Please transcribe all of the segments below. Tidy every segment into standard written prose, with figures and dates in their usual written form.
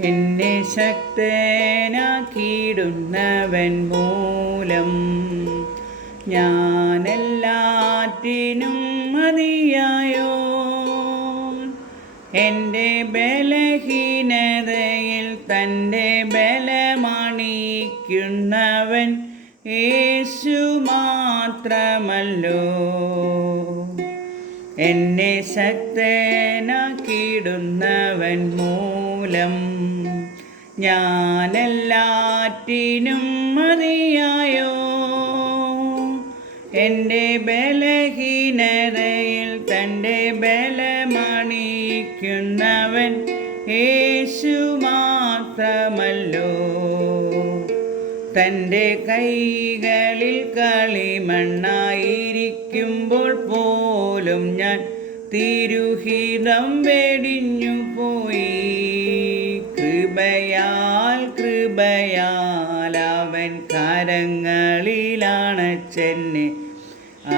എന്നെ ശക്തനാക്കിയിടുന്നവൻ മൂലം ഞാനെല്ലാറ്റിനും മതിയായോ. എൻ്റെ ബലഹീനതയിൽ തൻ്റെ ബലമണിയിക്കുന്നവൻ യേശു മാത്രമല്ലോ. എന്നെ ശക്തനാക്കിയിടുന്നവൻ മൂലം ഞാനെല്ലാറ്റിനും മതിയായോ. എൻ്റെ ബലഹീനതയിൽ തൻ്റെ ബലമണിയിക്കുന്നവൻ യേശു മാത്രമല്ലോ. തൻ്റെ കൈകളിൽ കളിമണ്ണായിരിക്കുമ്പോൾ പോലും ഞാൻ തിരുഹിതം വെടിഞ്ഞു പോയി. കൃപയാൽ അവൻ കരങ്ങളിലാണച്ചെന്നെ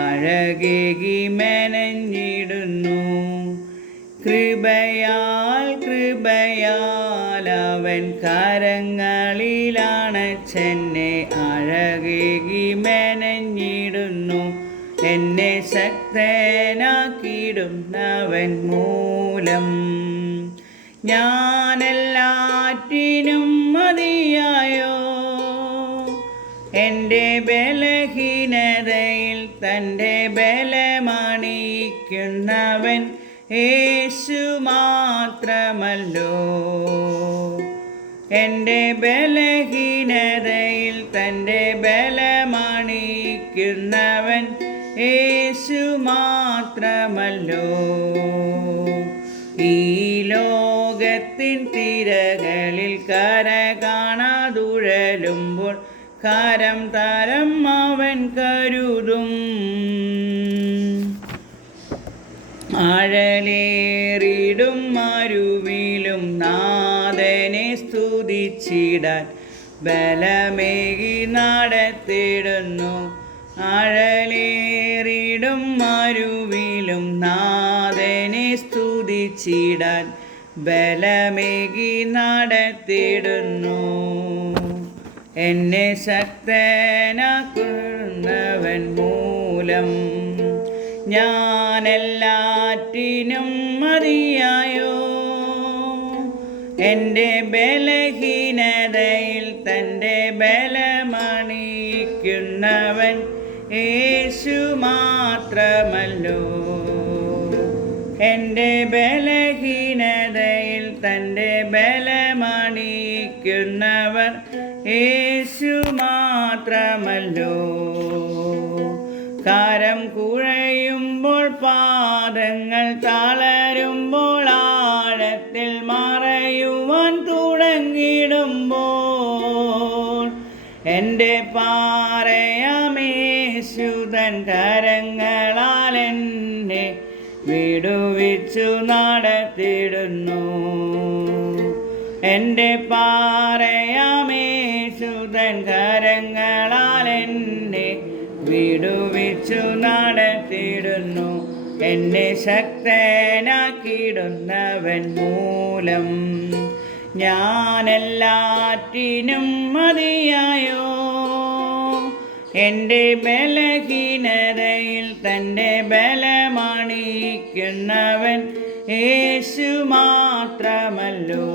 അഴകേകി മെനഞ്ഞിടുന്നു. കൃപയാൽ അവൻ കരങ്ങളിലാണച്ചെന്നെ അഴകേകി മെനഞ്ഞിടുന്നു. എന്നെ ശക്തനാക്കിയിടുന്നവൻ മൂലം ഞാനെല്ലാറ്റിനും മതിയായോ. എൻ്റെ ബലഹീനതയിൽ തൻ്റെ ബലമണിയിക്കുന്നവൻ യേശു മാത്രമല്ലോ. എൻ്റെ ബലഹീനതയിൽ തൻ്റെ ബലമണിയിക്കുന്നവൻ യേശു മാത്രമല്ലോ. ഈ ലോകത്തിൻ തിരകളിൽ കര കാണാതുഴലുമ്പോൾ കരം തരം അവൻ കരുതും. ആഴലേറിടും മരുവിലും നാഥനെ സ്തുതിച്ചിടാൻ ബലമേകി നടത്തിടുന്നു. ആഴലേറിടും മരുവിലും നാഥനെ സ്തുതിച്ചിടാൻ ബലമേകി നടത്തിടുന്നു. എന്നെ ശക്തനാക്കുന്നവൻ മൂലം ഞാനെല്ലാറ്റിനും മതിയായോ. എൻ്റെ ബലഹീനതയിൽ തൻ്റെ ബലമണിയിക്കുന്നവൻ യേശു മാത്രമല്ലോ. എൻ്റെ ബലഹീനതയിൽ തൻ്റെ ബലമണിയിക്കുന്നവർ യേശു മാത്രമല്ലോ. കരം കുഴയുമ്പോൾ പാദങ്ങൾ തളരുമ്പോൾ ആഴത്തിൽ മറയുവാൻ തുടങ്ങിടുമ്പോൾ എൻ്റെ പാറയാമേശുതൻ കരങ്ങളാൽ എന്നെ വിടുവിച്ചു നടത്തിടുന്നു. എൻ്റെ പാറയാമേശുതൻ കരങ്ങളാൽ എന്നെ വിടുവിച്ചു നടത്തിടുന്നു. എന്നെ ശക്തനാക്കിയിടുന്നവൻ മൂലം ഞാനെല്ലാറ്റിനും മതിയായോ. എൻ്റെ ബലഹീനതയിൽ തൻ്റെ ബലമണിയിക്കുന്നവൻ യേശു മാത്രമല്ലോ.